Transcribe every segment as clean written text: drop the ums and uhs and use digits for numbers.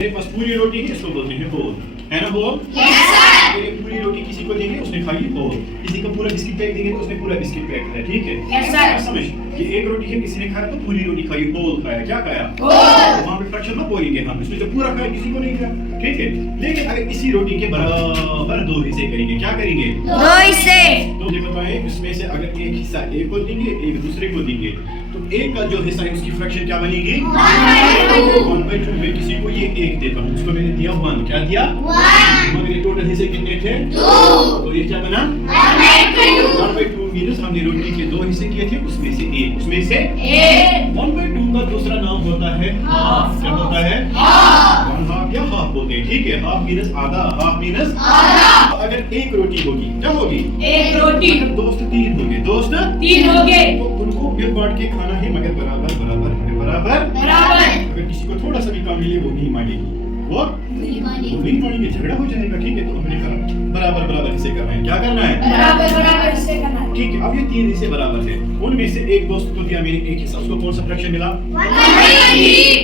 मेरे पास पूरी रोटी है, इसको बोलते हैं होल, है ना होल? मेरे पूरी रोटी किसी को देंगे, उसने खाई होल। किसी को पूरा बिस्किट पैक देंगे तो उसने पूरा बिस्किट पैक खाया, ठीक है? समझ कि एक रोटी है, किसी ने खाया तो पूरी रोटी खाई, होल खाया, क्या खाया? वहाँ पे फ्रैक्शन में बोलेंगे हम, इसमें जो पूरा खाया किसी को नहीं खाया, ठीक है? लेकिन अगर इसी रोटी के बराबर दो हिस्से करेंगे, क्या करेंगे? दो हिस्से। तो मुझे बताएं, इसमें से अगर एक हिस्सा एक को देंगे, एक दूसरे को देंगे, तो एक का जो हिस्सा है उसकी फ्रैक्शन क्या बनेगी? 1/2 में किसी को ये एक देता हूँ, उसको मैंने दिया 1, क्या दिया? 1। मेरे टोटल हिस्से कितने थे? 2। तो ये क्या बना? 1/2 मीन्स हमने रोटी के दो हिस्से किए थे, उसमें से एक, उसमें से 1/2 का दूसरा नाम होता है हाफ। क्या होता है? हाफ। 1/2 या हाफ बोलते हैं, ठीक है? हाफ मीन्स आधा, हाफ मीन्स आधा। अगर एक रोटी होगी, क्या होगी? एक रोटी। अगर दोस्त 3 होंगे, दोस्त 3 होंगे, तो उनको मिल बांट के खाना है, मगर बराबर बराबर बराबर बराबर। अगर किसी को थोड़ा सा भी कम मिले वो नहीं मांगेगी, वो नहीं मांगेंगे, झगड़ा हो जाएगा, ठीक है? तो हमने कहा बराबर बराबर हिस्से करना है, क्या करना है? बराबर बराबर हिस्से करना है, ठीक है? अब ये 3 हिस्से बराबर है, उनमें से एक दोस्त को दिया मैंने एक हिस्सा, उसको कौन सा फ्रैक्शन मिला?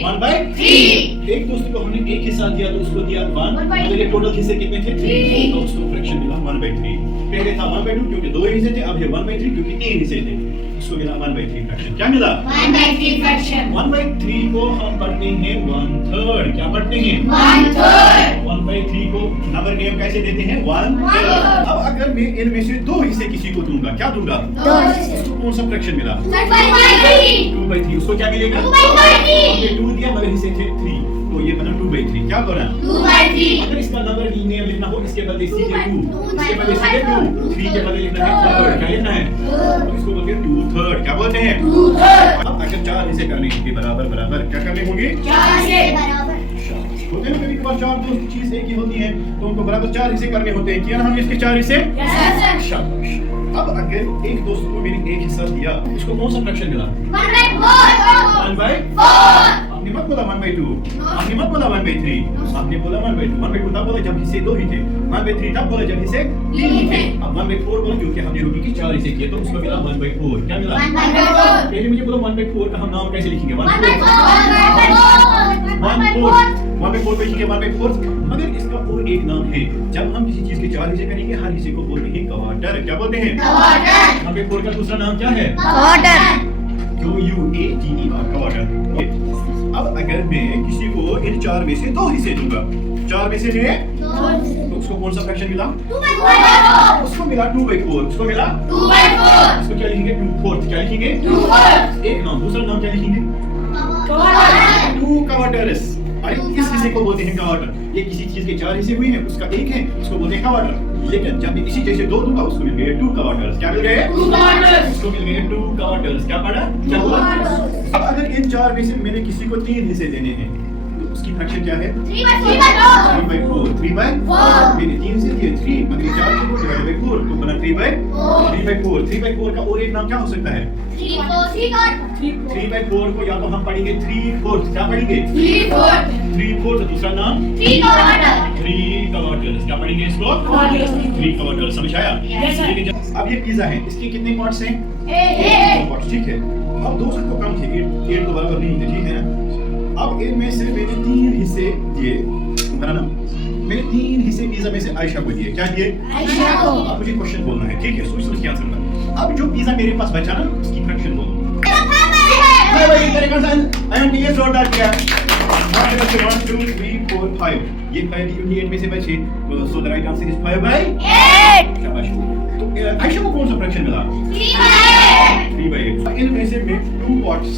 1/3। एक दोस्त को हमने एक हिस्सा दिया तो उसको दिया 1, मतलब ये टोटल हिस्से कितने थे? 3, तो उसको फ्रैक्शन मिला 1/3। पहले था 1/2 क्योंकि दो हिस्से थे, अब ये 1/3 क्योंकि 3 हिस्से थे, उसको मिला 1/3 फ्रैक्शन। क्या मिला? 1/3 फ्रैक्शन। 1/3 को हम पढ़ते हैं 1/3। क्या पढ़ते हैं? 1/3। 1/3 को नंबर गेम कैसे देते हैं? 1/3। अब अगर मैं इनमें से दो हिस्से किसी को दूंगा, क्या दूंगा? उसको कौन सा फ्रैक्शन मिला? 2/3। उसको क्या मिलेगा? 2 दिया मगर हिस्से थे 3, तो ये बना 2/3। क्या बना? 2/3। अगर इसका नंबर नेम लिखना हो, इसके बदले सीधे 2, इसके बदले सीधे 2, 3 के बदले लिखना है थर्ड। क्या लिखना है? तो इसको बोलते हैं 2/3। क्या बोलते हैं? 2/3। अब अगर 4 हिस्से करने होंगे बराबर बराबर, क्या करने होंगे? 4 हिस्से बराबर। होते हैं कभी कभार 4 दोस्त चीज एक ही होती है, तो उनको बराबर 4 हिस्से करने होते हैं। किया ना हमने इसके 4 हिस्से? शाबाश। अब अगर एक दोस्त को मैंने एक हिस्सा दिया, उसको कौन सा फ्रैक्शन मिला? 1/4। आपने मत बोला 1/2, आपने मत बोला 1/3, आपने बोला 1/2। 1/2 तब बोला जब हिस्से 2 ही थे, 1/3 तब बोला जब हिस्से 3 ही थे। अब 1/4 बोला क्योंकि हमने रोटी के 4 हिस्से किए, तो उसको मिला 1/4। क्या मिला? 1/4। पहले मुझे बोलो 1/4 का हम नाम कैसे लिखेंगे? 1/4 पे लिखेंगे 1/4। मगर इसका और एक नाम है, जब हम किसी चीज के 4 हिस्से करेंगे, हर हिस्से को बोलते हैं क्वार्टर। क्या बोलते हैं? 1/4 का दूसरा नाम क्या है? QUATER, quarter. अब अगर मैं किसी को इन 4 में से 2 हिस्से दूंगा, 4 में से है तो उसको कौन सा फ्रैक्शन मिला? 2/4। उसको मिला 2/4। उसको मिला 2/4। इसको क्या लिखेंगे? 2/4। क्या लिखेंगे? 2/4। एक नाम, दूसरा नाम क्या लिखेंगे? क्वार्टर। 2 क्वार्टर्स। अरे इस हिस्से को बोलते हैं क्वार्टर। ये किसी चीज के 4 हिस्से हुए हैं, उसका एक है, उसको बोलते हैं क्वार्टर। लेकिन जब मैं इसी जैसे 2 दूंगा, उसको मिल गए 2 क्वार्टर्स। क्या मिल गए? 2 क्वार्टर्स। उसको मिल गए 2 क्वार्टर्स। क्या पढ़ा? क्या हुआ? अब अगर इन 4 में से मैंने किसी को 3 हिस्से देने हैं, तो उसकी फ्रैक्शन क्या है? 3/4। 3/4। मैंने 3 हिस्से दिए 3, मतलब 4 को डिवाइड बाय 4 तो बना 3/4। 3/4 का और एक नाम क्या हो सकता है? 3/4 को या तो हम पढ़ेंगे 3/4। क्या पढ़ेंगे? 3/4। दूसरा नाम 3 क्वार्टर्स। क्या पढ़ेंगे इसको? 3 क्वार्टर्स। समझ आया? अब ये पिज्जा है, इसके कितने पार्ट्स हैं? 2 पार्ट्स, ठीक है? अब 2 सबको कम थे, 8 तो बराबर नहीं थे, ठीक है ना? अब इनमें से मैंने 3 हिस्से दिए, है ना? मैंने 3 हिस्से पिज्जा में से आयशा को दिए। क्या दिए? आयशा को। अब मुझे क्वेश्चन बोलना है, ठीक है? सोच के आंसर करना। अब जो पिज्जा मेरे पास बचा ना, उसकी फ्रैक्शन बोलो। भाई तेरे कौन सा आईएमटी ये जोरदार किया। 1 2 3 4 5, ये 5 यूनिट में से बचे, तो so the right answer is 5/8। शाबाश। तो आयशा को कौन सा फ्रैक्शन मिला? 3/8। इनमें से मैं 2 पार्ट्स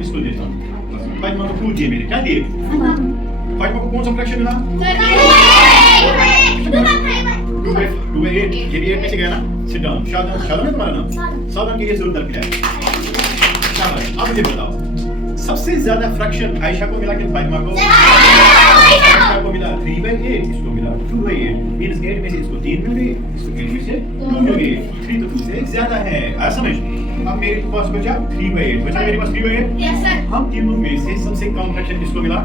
इसको देता हूँ। फातिमा को 2 दिए मैंने। क्या दिए? फातिमा को कौन सा फ्रैक्शन मिला? 2/8। ये भी 8 में से गया ना? Sit down. शादान है तुम्हारा नाम? शादान के लिए जोरदार किया। शाबाश। अब मुझे बताओ, सबसे ज्यादा फ्रैक्शन आयशा को मिला कि फातिमा को? आयशा को मिला 3/8, इसको मिला 2/8। मींस 8 में से इसको 3 मिल गए, इसको 8 में से 2 मिल गए। 3 तो 2 से ज्यादा है। आ समझ? अब मेरे पास बचा 3/8। बचा मेरे पास 3/8। हम तीनों में से सबसे कम फ्रैक्शन किसको मिला?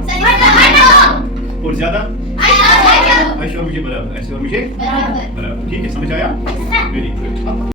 और ज्यादा? आयशा और मुझे बराबर। ऐसे और मुझे बराबर। ठीक है, समझ आया? Very good.